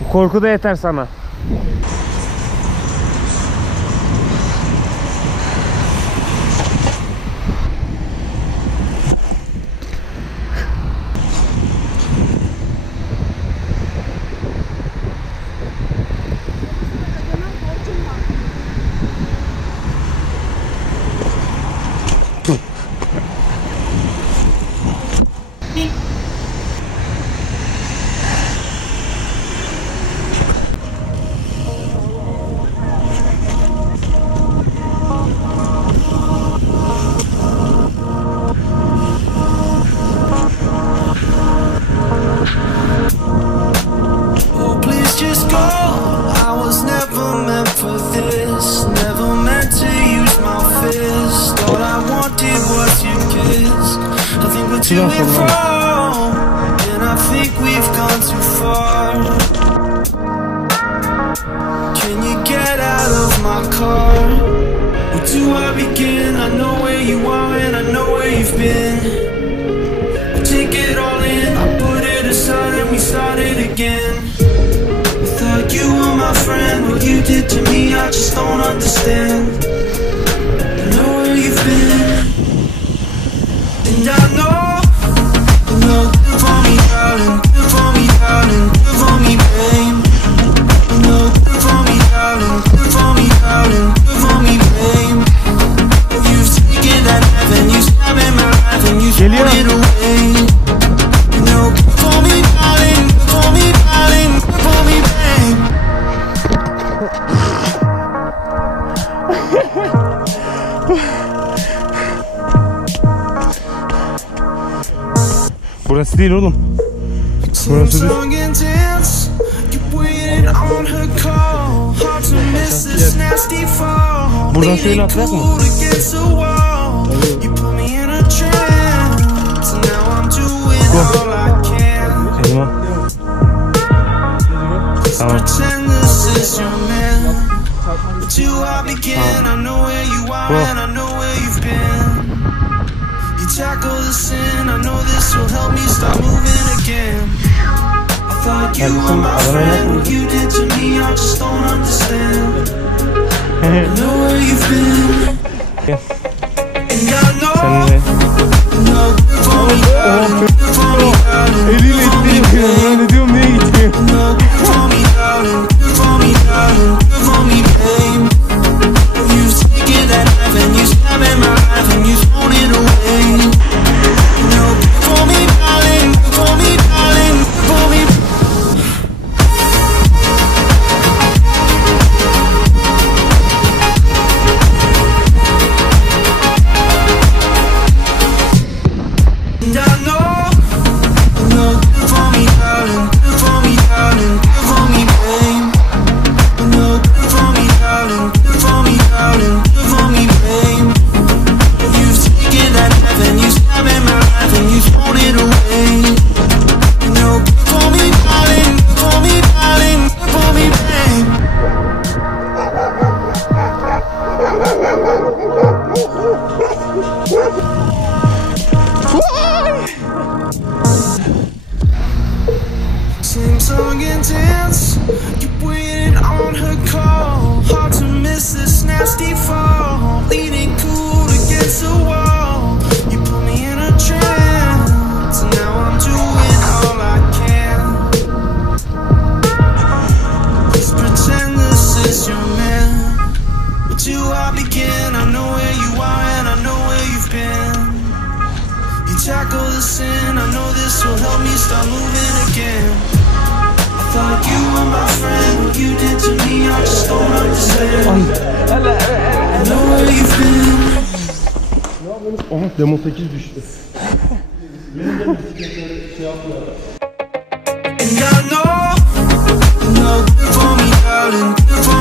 Bu korku da yeter sana. To and fro, and I think we've gone too far. Can you get out of my car? Where do I begin? I know where you are and I know where you've been. I take it all in, I put it aside and we start it again. I thought you were my friend, what you did to me I just don't understand. I know where you've been, and I know. No, good for me, darling, good for me, darling, good for me, babe. No, good for me, darling, good for me, darling, good for me, babe. You've taken that knife and you stabbed in my life and you thrown it away. No, good for me, darling, good for me, darling, good for me, babe. Burası değil oğlum. Burası değil. Buradan şöyle atlayak mı? Tamam. Tackle the sin, I know this will help me start moving again. I thought you were my friend, what you did to me I just don't understand. I know where you've been, and I know, good for me, darling, good for me, darling, good for me, babe. Good for me, darling, good for me, darling, good for me, babe. You've taken that knife and you stabbed in my life and you thrown it away. Same song and dance, you waited on her call. Hard to miss this nasty fall. Leaning cool against the wall. You put me in a trance, and now I'm doing all I can. Please pretend this is your man. Where do I begin? I know where you are and I know where you've been. You tackle the sin, I know this will help me start moving again. I thought you were my friend, what you did to me I just don't understand. I know where you've been. Aha Demo 8 düştü. And I know